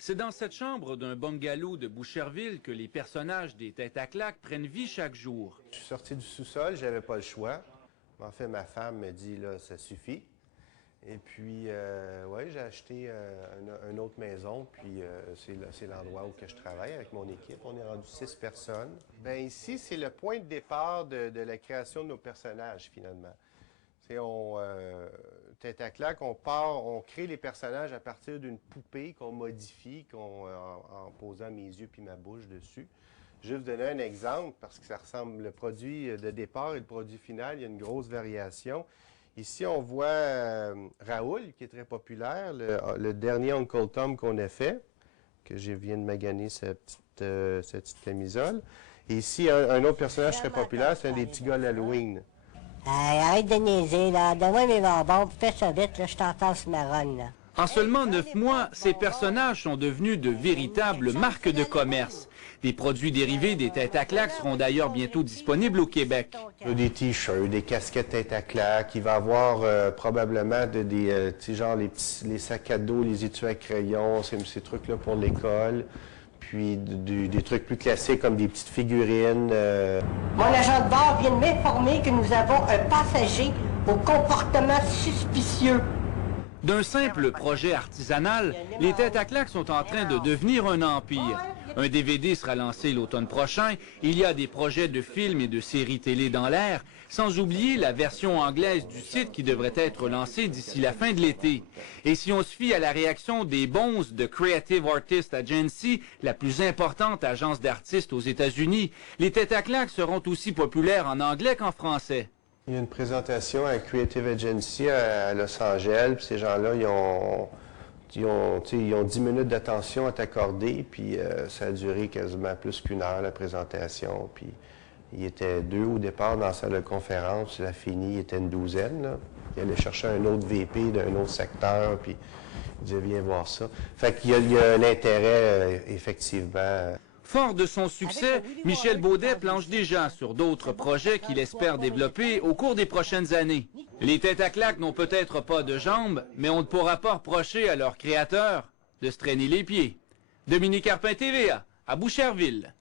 C'est dans cette chambre d'un bungalow de Boucherville que les personnages des Têtes à claques prennent vie chaque jour. Je suis sorti du sous-sol, j'avais pas le choix. En fait, ma femme me dit, là, ça suffit. Et puis, ouais, j'ai acheté une autre maison, puis c'est l'endroit où que je travaille avec mon équipe. On est rendu 6 personnes. Bien, ici, c'est le point de départ de la création de nos personnages, finalement. Tête à claque, on crée les personnages à partir d'une poupée qu'on modifie, en posant mes yeux puis ma bouche dessus. Je vais vous donner un exemple, parce que ça ressemble, le produit de départ et le produit final, il y a une grosse variation. Ici, on voit Raoul, qui est très populaire, le dernier Uncle Tom qu'on a fait, que je viens de maganer sa petite camisole. Et ici, un autre personnage très populaire, c'est un des petits gars d'Halloween. Arrête de niaiser, là. Donne-moi mes bonbons, fais ça vite, là, je t'entends sur ma run, là. En seulement 9 mois, ces personnages sont devenus de véritables marques de commerce. Des produits dérivés des Têtes à claques seront d'ailleurs bientôt disponibles au Québec. Il y a des t-shirts, des casquettes Têtes à claques, il va y avoir probablement genre les sacs à dos, les étuis à crayon, ces trucs-là pour l'école. Puis des trucs plus classiques comme des petites figurines. Mon agent de bord vient de m'informer que nous avons un passager au comportement suspicieux. D'un simple projet artisanal, les Têtes à claques sont en train de devenir un empire. Un DVD sera lancé l'automne prochain. Il y a des projets de films et de séries télé dans l'air, sans oublier la version anglaise du site qui devrait être lancée d'ici la fin de l'été. Et si on se fie à la réaction des Bonzes de Creative Artists Agency, la plus importante agence d'artistes aux États-Unis, les Têtes à claques seront aussi populaires en anglais qu'en français. Il y a une présentation à Creative Agency à Los Angeles, puis ces gens-là, ils ont 10 minutes d'attention à t'accorder, puis ça a duré quasiment plus qu'une heure, la présentation. Puis il était 2 au départ dans la salle de conférence, puis la fini, il était une douzaine. Là. Il allait chercher un autre VP d'un autre secteur, puis il disait, viens voir ça. Fait qu'il y a un intérêt, effectivement. Fort de son succès, Michel Beaudet planche déjà sur d'autres projets qu'il espère développer au cours des prochaines années. Les Têtes à claques n'ont peut-être pas de jambes, mais on ne pourra pas reprocher à leurs créateurs de se traîner les pieds. Dominique Arpin, TVA, à Boucherville.